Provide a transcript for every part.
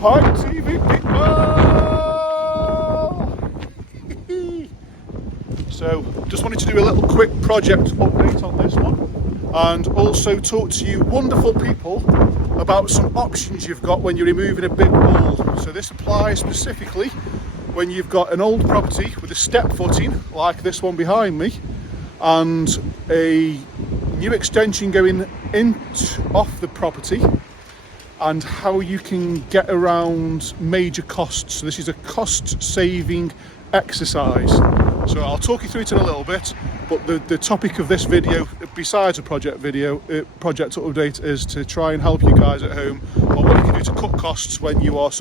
Hi TV people! So just wanted to do a little quick project update on this one, and also talk to you wonderful people about some options you've got when you're removing a big wall. So this applies specifically when you've got an old property with a step footing like this one behind me and a new extension going in off the property, and how you can get around major costs. So this is a cost saving exercise. So I'll talk you through it in a little bit, but the topic of this video, besides a project update, is to try and help you guys at home on what you can do to cut costs when you are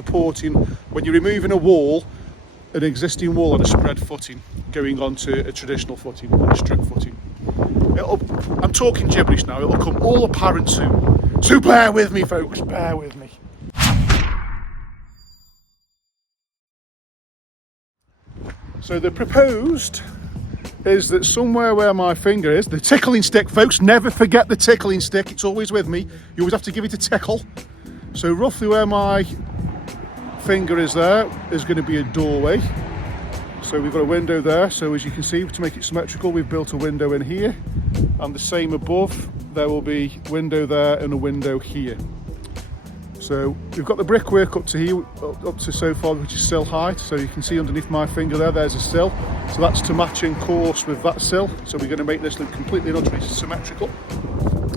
when you're removing a wall, an existing wall on a spread footing, going onto a traditional footing, on a strip footing. I'm talking gibberish now, it'll come all apparent soon. So bear with me, folks, bear with me. So the proposed is that somewhere where my finger is, the tickling stick, folks, never forget the tickling stick, it's always with me. You always have to give it a tickle. So roughly where my finger is there is going to be a doorway. So we've got a window there, so as you can see, to make it symmetrical, we've built a window in here, and the same above, there will be window there and a window here. So we've got the brickwork up to here, up to so far, which is sill height. So you can see underneath my finger there's a sill. So that's to match in course with that sill. So we're going to make this look completely and utterly symmetrical.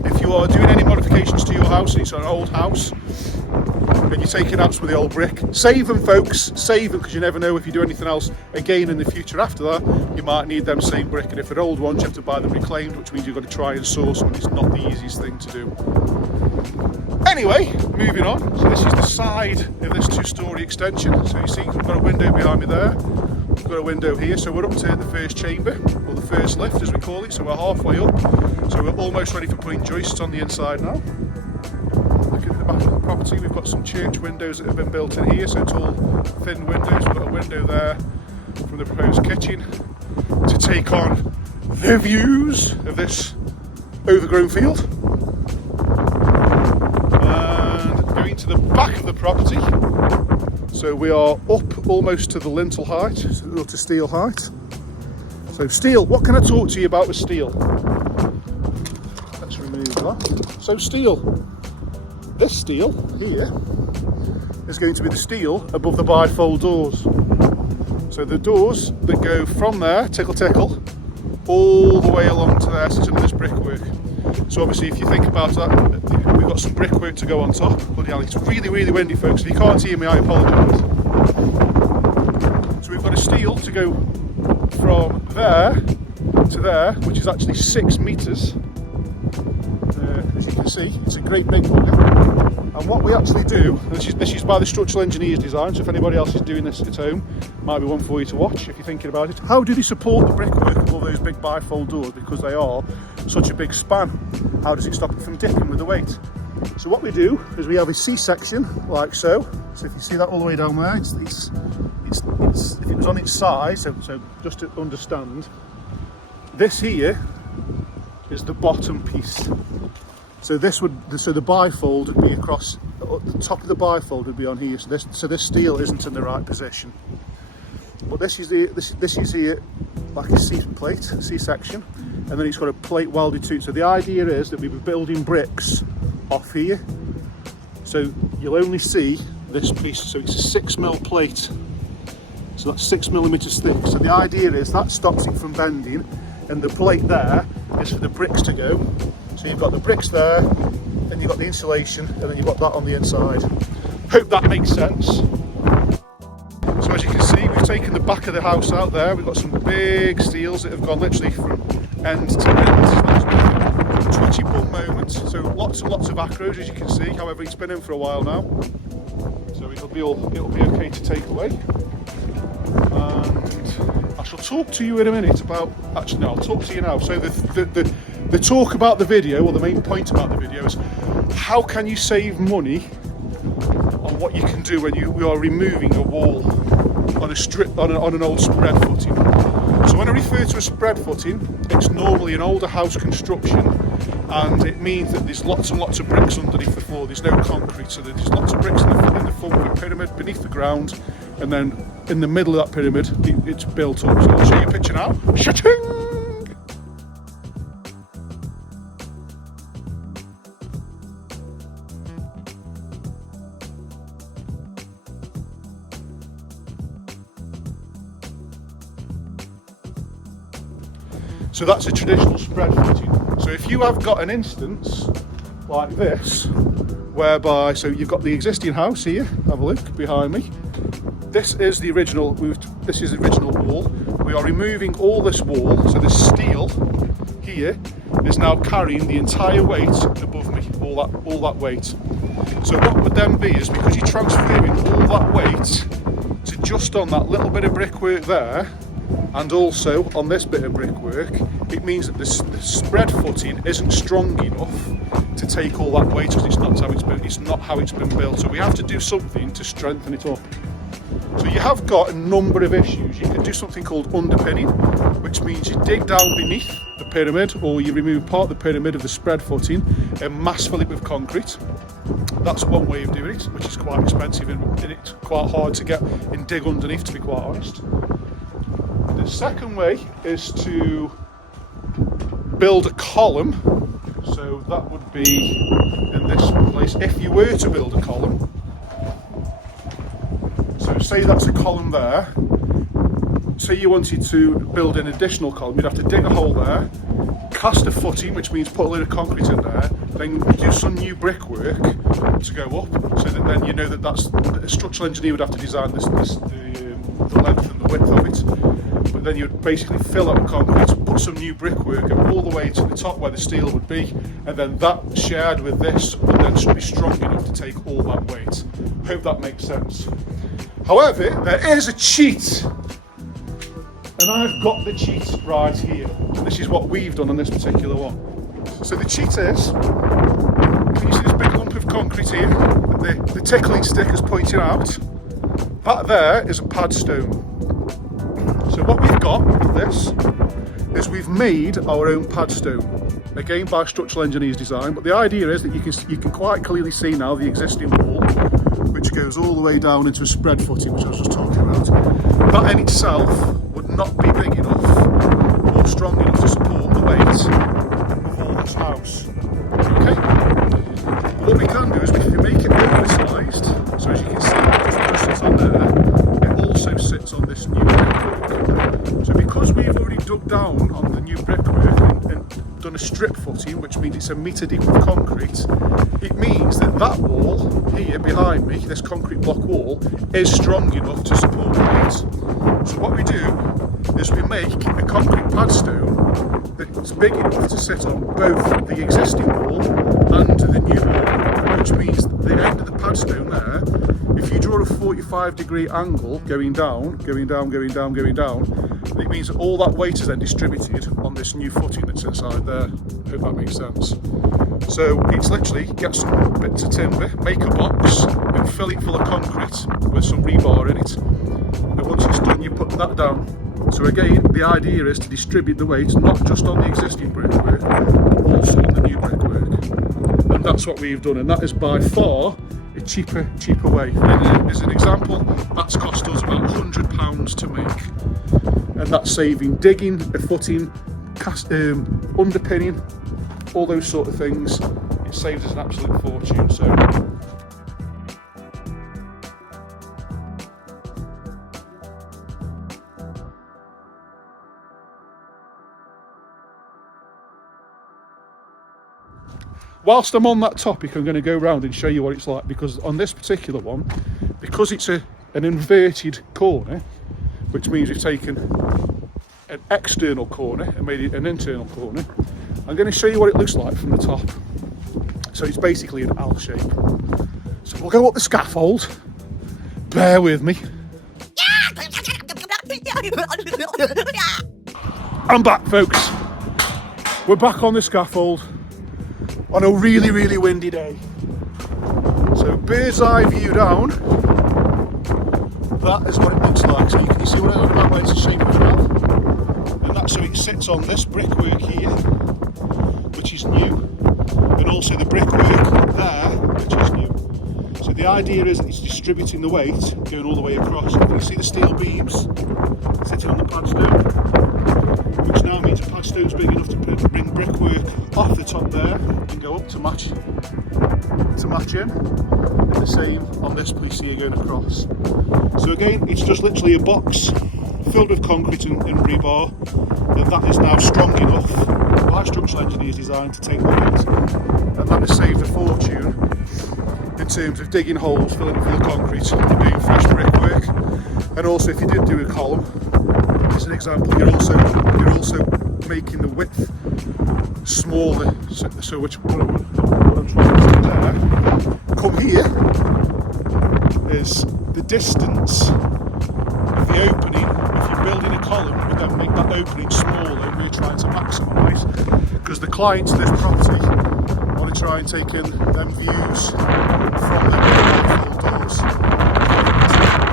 If you are doing any modifications to your house, and it's an old house, and you're taking out some of the old brick, save them, folks, save them, because you never know if you do anything else again in the future after that, you might need them same brick. And if they're old ones, you have to buy them reclaimed, which means you've got to try and source them. It's not the easiest thing to do. Anyway, moving on. So this is the side of this two-storey extension. So you see, we've got a window behind me there. We've got a window here. So we're up to the first chamber, or the first lift as we call it. So we're halfway up. So we're almost ready for putting joists on the inside now. Looking at the back of the property, we've got some church windows that have been built in here. So tall, thin windows. We've got a window there from the proposed kitchen to take on the views of this overgrown field. To the back of the property, so we are up almost to the lintel height, or to steel height. So steel, what can I talk to you about with steel? Let's remove that. So steel, this steel here is going to be the steel above the bifold doors. So the doors that go from there, tickle tickle, all the way along to there, so to this brickwork. So obviously if you think about that, we've got some brickwork to go on top. Bloody hell, it's really, really windy, folks. If you can't hear me, I apologise. So we've got a steel to go from there to there, which is actually 6 metres. As you can see, it's a great big bugger. And what we actually do, this is by the structural engineer's design, so if anybody else is doing this at home, might be one for you to watch if you're thinking about it. How do they support the brickwork above those big bifold doors? Because they are such a big span. How does it stop it from dipping with the weight? So what we do is we have a C-section like so. So if you see that all the way down there, it's if it was on its side, so just to understand, this here is the bottom piece. So the bifold would be across, the top of the bifold would be on here. So this steel isn't in the right position. But this is here like a C-section, and then it's got a plate welded to it. So the idea is that we were building bricks off here. So you'll only see this piece. So it's a 6mm plate. So that's 6mm thick. So the idea is that stops it from bending, and the plate there is for the bricks to go. So you've got the bricks there, and you've got the insulation, and then you've got that on the inside. Hope that makes sense. So as you can see, we've taken the back of the house out there. We've got some big steels that have gone literally from end to end. Twitchy bum moment. So lots and lots of acros, as you can see. However, it's been in for a while now, so it'll be okay to take away. And I shall talk to you in a minute about. Actually, no, I'll talk to you now. So the talk about the video, or the main point about the video, is how can you save money on what you can do when you are removing a wall on an old spread footing. So when I refer to a spread footing, it's normally an older house construction and it means that there's lots and lots of bricks underneath the floor. There's no concrete, so there's lots of bricks in the form of a pyramid beneath the ground, and then in the middle of that pyramid it's built up. So I'll show you a picture now. Shitting! So that's a traditional spread footing. So if you have got an instance like this, whereby, so you've got the existing house here, have a look behind me. This is the original wall. We are removing all this wall, so the steel here is now carrying the entire weight above me, all that weight. So what would then be is, because you're transferring all that weight to just on that little bit of brickwork there, and also on this bit of brickwork, it means that the spread footing isn't strong enough to take all that weight, because it's not how it's been built. So we have to do something to strengthen it up. So you have got a number of issues. You can do something called underpinning, which means you dig down beneath the pyramid, or you remove part of the pyramid of the spread footing and mass fill it with concrete. That's one way of doing it, which is quite expensive and it's quite hard to get and dig underneath, to be quite honest. The second way is to build a column. So that would be in this place. If you were to build a column, so say that's a column there, say you wanted to build an additional column, you'd have to dig a hole there, cast a footing, which means put a load of concrete in there, then do some new brickwork to go up, so that then you know that a structural engineer would have to design the length and the width of it. But then you'd basically fill up with concrete, put some new brickwork all the way to the top where the steel would be, and then that shared with this would then be strong enough to take all that weight. Hope that makes sense. However, there is a cheat, and I've got the cheat right here. And this is what we've done on this particular one. So the cheat is, can you see this big lump of concrete here that the tickling stick is pointing out? That there is a padstone. So what we've got with this is we've made our own padstone, again by structural engineers design, but the idea is that you can quite clearly see now the existing wall, which goes all the way down into a spread footing, which I was just talking about. That in itself would not be big enough or strong enough to support the weight of all this house. Okay? But what we can do is we can make it oversized, so as you can see, it just sits on there. It also sits on this new brickwork. So because we've already dug down on the new brickwork and done a strip footing, which means it's a metre deep of concrete, it means that that wall here behind me, this concrete block wall, is strong enough to support the weight. So what we do is we make a concrete padstone that's big enough to sit on both the existing wall and the new wall, which means that the end of the padstone there, if you draw a 45-degree angle going down, it means that all that weight is then distributed on this new footing that's inside there. I hope that makes sense. So it's literally get some bits of timber, make a box and fill it full of concrete with some rebar in it. And once it's done, you put that down. So again, the idea is to distribute the weight not just on the existing brickwork, but also on the new brickwork. And that's what we've done, and that is by far a cheaper way. And as an example, that's cost us about £100 to make. And that's saving digging, a footing, underpinning, all those sort of things. It saves us an absolute fortune. So whilst I'm on that topic, I'm going to go around and show you what it's like, because on this particular one, because it's an inverted corner, which means we've taken an external corner and made it an internal corner, I'm going to show you what it looks like from the top. So it's basically an L shape. So we'll go up the scaffold, bear with me. I'm back, folks. We're back on the scaffold on a really, really windy day. So bird's eye view down, that is what it looks like. So you can see what it looks like, it's a shape of L. And that's so it sits on this brickwork here, which is new. and also the brickwork there, which is new. So the idea is that it's distributing the weight going all the way across. You can see the steel beams sitting on the padstone, which now means the padstone's big enough to bring brickwork off the top there and go up to match in. And the same on this piece here going across. So again, it's just literally a box filled with concrete and rebar, and that is now strong enough by structural engineers designed to take the weight, and that has saved a fortune in terms of digging holes, filling it full of concrete, and doing fresh brickwork. And also, if you did do a column, as an example, you're also making the width smaller. So what I'm trying to do there, come here, is the distance of the opening. If you're building a column, would then make that opening smaller, and we're trying to maximise, because the clients of this property want to try and take in them views from the doors.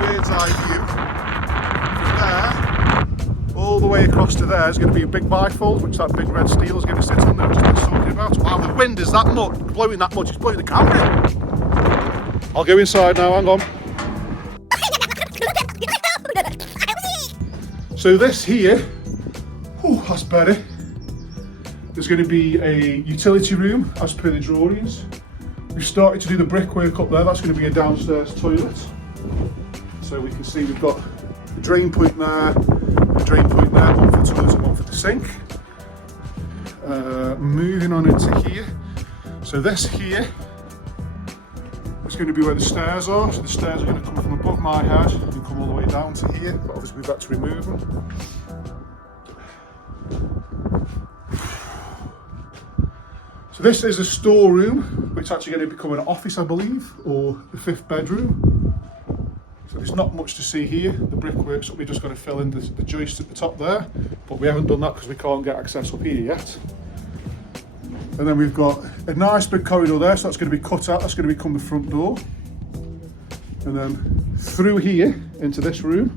Bird's eye view from there all the way across to there is going to be a big bifold, which that big red steel is going to sit on there, which I was talking about. Wow, the wind is that much, blowing that much, it's blowing the camera. I'll go inside now, hang on. So this here, that's better. There's going to be a utility room as per the drawings. We've started to do the brickwork up there. That's going to be a downstairs toilet. So we can see we've got a drain point there, a drain point there, one for the toilet and one for the sink. Moving on into here. So this here is going to be where the stairs are. So the stairs are going to come from above my head and come all the way down to here, but obviously we've had to remove them. So this is a storeroom, which is actually going to become an office, I believe, or the 5th bedroom. So there's not much to see here. The brickwork's up, we're just going to fill in the joist at the top there, but we haven't done that because we can't get access up here yet. And then we've got a nice big corridor there, so that's going to be cut out, that's going to become the front door. And then through here into this room,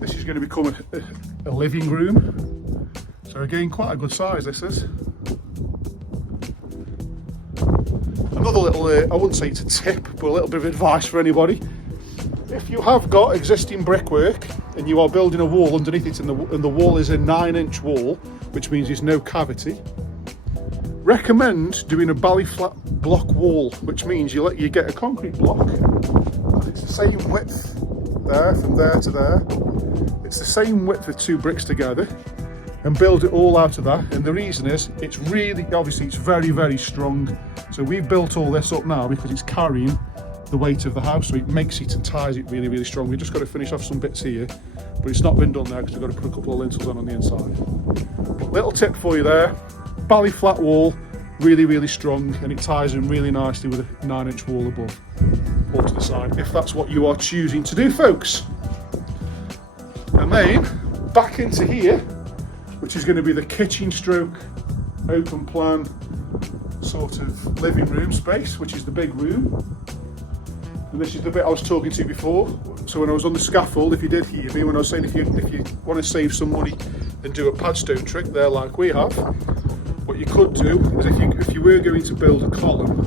this is going to become a living room. So again, quite a good size this is. Another little, I wouldn't say it's a tip, but a little bit of advice for anybody. If you have got existing brickwork and you are building a wall underneath it, and the wall is a 9-inch wall, which means there's no cavity, recommend doing a bally flat block wall, which means you get a concrete block and it's the same width there, from there to there. It's the same width with 2 bricks together, and build it all out of that. And the reason is, it's really, obviously it's very, very strong. So we've built all this up now because it's carrying the weight of the house, so it makes it and ties it really, really strong. We've just got to finish off some bits here, but it's not been done there because we've got to put a couple of lintels on the inside. But little tip for you there, bally flat wall, really, really strong, and it ties in really nicely with a 9-inch wall above or to the side, if that's what you are choosing to do, folks. And then back into here, which is going to be the kitchen stroke open plan sort of living room space, which is the big room. And this is the bit I was talking to you before. So when I was on the scaffold, if you did hear me when I was saying if you want to save some money and do a padstone trick there like we have, what you could do is if you were going to build a column,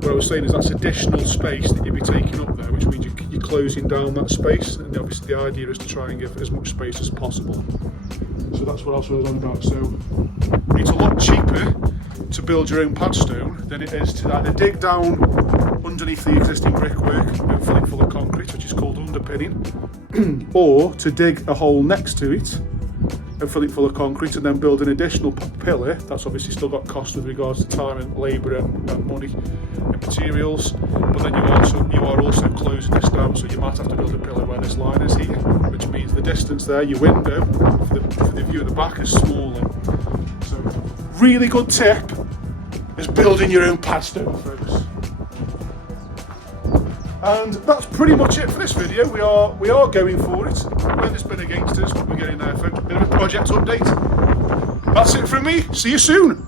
what I was saying is that's additional space that you'd be taking up there, which means you're closing down that space, and obviously the idea is to try and give as much space as possible. So that's what else I was on about. So it's a lot cheaper to build your own padstone than it is to either dig down underneath the existing brickwork and fill it full of concrete, which is called underpinning, or to dig a hole next to it and fill it full of concrete and then build an additional pillar. That's obviously still got cost with regards to time and labour and money and materials, but then you are also closing this down, so you might have to build a pillar where this line is here, which means the distance there, your window for the view at the back, is smaller. So really good tip is building your own padstone, folks. And that's pretty much it for this video. We are going for it. Weather's been against us, but we're getting there, folks. Bit of a project update. That's it from me. See you soon.